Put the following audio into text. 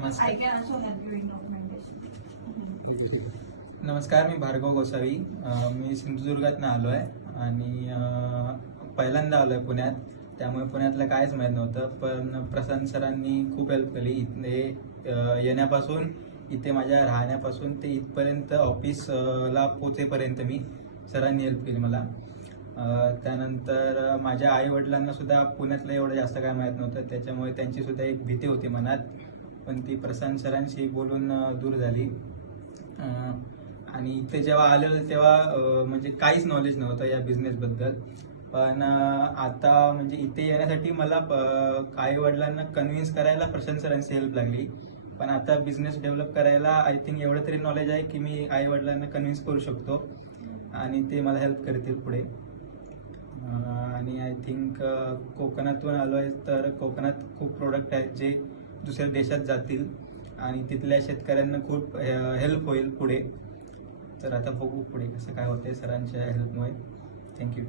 नमस्कार. I can also help you in documentation. नमस्कार, मी भार्गव गोसावी. मी सिंधुदुर्गातनं आलो आहे आणि पहिल्यांदा आलो आहे पुण्यात. त्यामुळे पुण्यातलं कायच माहीत नव्हतं. पण प्रशांत सरांनी खूप हेल्प केली इथे येण्यापासून, इथे माझ्या राहण्यापासून ते इथपर्यंत ऑफिसला पोचेपर्यंत मी सरांनी हेल्प केली मला. त्यानंतर माझ्या आईवडिलांना सुद्धा पुण्यातलं एवढं जास्त काय माहीत नव्हतं, त्याच्यामुळे त्यांचीसुद्धा एक भीती होती मनात, पण ती प्रशांत सरांशी बोलून दूर झाली. आणि इथे जेव्हा आलेलं तेव्हा म्हणजे काहीच नॉलेज नव्हतं या बिझनेसबद्दल. पण आता म्हणजे इथे येण्यासाठी मला आईवडिलांना कन्व्हिन्स करायला प्रशांत सरांची हेल्प लागली. पण आता बिझनेस डेव्हलप करायला आय थिंक एवढं तरी नॉलेज आहे की मी आईवडिलांना कन्व्हिन्स करू शकतो आणि ते मला हेल्प करतील पुढे. आणि आय थिंक कोकणातून आलो आहे, तर कोकणात खूप प्रोडक्ट आहेत जे दुसऱ्या देशात जातील आणि तिथल्या शेतकऱ्यांना खूप हेल्प होईल पुढे. तर आता बघू पुढे कसं काय होते सरांच्या हेल्पमुळे. थँक्यू.